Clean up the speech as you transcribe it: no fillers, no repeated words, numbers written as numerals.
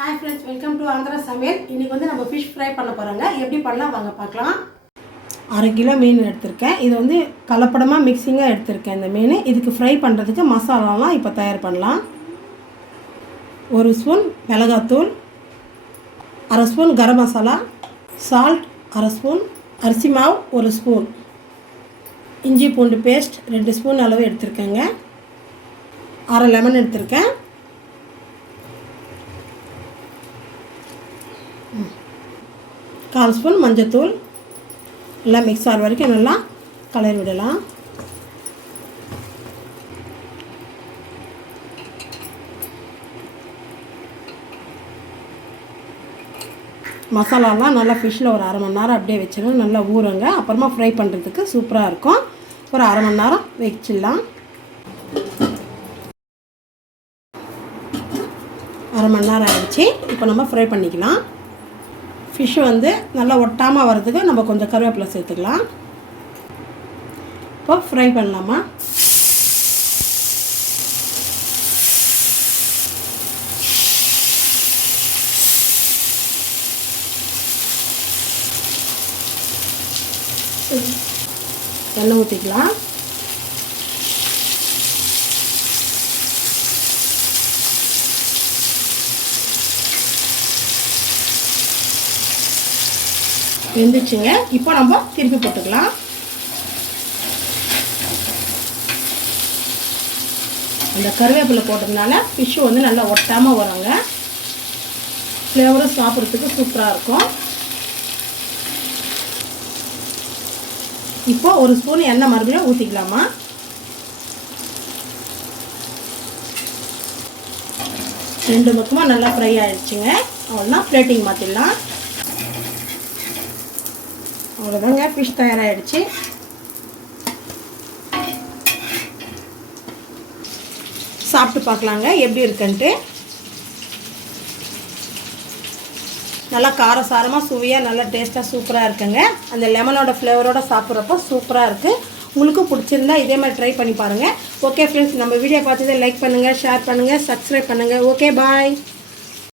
hi friends welcome to Andhra समेल इनके வந்து நம்ம fish fry பண்ண போறோங்க எப்படி பண்ணலாம் வாங்க பார்க்கலாம் 1/2 கிலோ மீன் எடுத்துர்க்கேன் இது வந்து கலப்படமா மிக்ஸிங்கா எடுத்துர்க்கேன் இந்த மீன் இதுக்கு ஃப்ரை பண்றதுக்கு மசாலாலாம் இப்ப தயார் பண்ணலாம் 1 ஸ்பூன் மிளகாய்த்தூள் 1/2 spoon garam masala salt 1/2 spoon அரிசி மாவு 1 ஸ்பூன் இஞ்சி பூண்டு பேஸ்ட் 2 ஸ்பூன் அளவு எடுத்துர்க்கேங்க 1/2 லெமன் எடுத்துர்க்கேன் 1/4 ஸ்பூன் மஞ்சள் எல்லாம் மிக்ஸ் ஆகிற வரைக்கும் நல்லா கலரி விடலாம் மசாலாலாம் நல்லா ஃபிஷ்ஷில் ஒரு 1/2 மணி நேரம் அப்படியே வச்சிடணும் நல்லா ஊறுங்க அப்புறமா ஃப்ரை பண்ணுறதுக்கு சூப்பராக இருக்கும் ஒரு 1/2 மணி நேரம் வச்சிடலாம் 1/2 மணி நேரம் ஆகிடுச்சு இப்போ நம்ம ஃப்ரை பண்ணிக்கலாம் ஃபிஷ் வந்து நல்லா ஒட்டாமல் வரதுக்கு நம்ம கொஞ்சம் கருவேப்பிலை சேர்த்துக்கலாம் இப்போ ஃப்ரை பண்ணலாமா எண்ணெய் ஊற்றிக்கலாம் வெந்துச்சுங்க இப்போ நம்ம திருப்பி போட்டுக்கலாம் அந்த கருவேப்பிலை போட்டதுனால ஃபிஷ் வந்து நல்லா ஒட்டாமல் வருங்க ஃப்ளேவரும் சாப்பிட்றதுக்கு சூப்பராக இருக்கும் இப்போ 1 ஸ்பூன் எண்ணெய் மறுபடியும் ஊற்றிக்கலாமா ரெண்டு பக்கமாக நல்லா ஃப்ரை ஆகிடுச்சுங்க அவ்வளோதான் பிளேட்டிங் மாற்றிடலாம் அவ்வளோதாங்க ஃபிஷ் தயாராகிடுச்சு சாப்பிட்டு பார்க்கலாங்க எப்படி இருக்குன்ட்டு நல்லா காரசாரமாக சுவையாக நல்லா டேஸ்ட்டாக சூப்பராக இருக்குங்க அந்த லெமனோட ஃப்ளேவரோட சாப்பிட்றப்போ சூப்பராக இருக்குது உங்களுக்கும் பிடிச்சிருந்தா இதே மாதிரி ட்ரை பண்ணி பாருங்கள் ஓகே ஃப்ரெண்ட்ஸ் நம்ம வீடியோ பார்த்ததை லைக் பண்ணுங்கள் ஷேர் பண்ணுங்கள் சப்ஸ்கிரைப் பண்ணுங்கள் ஓகே பாய்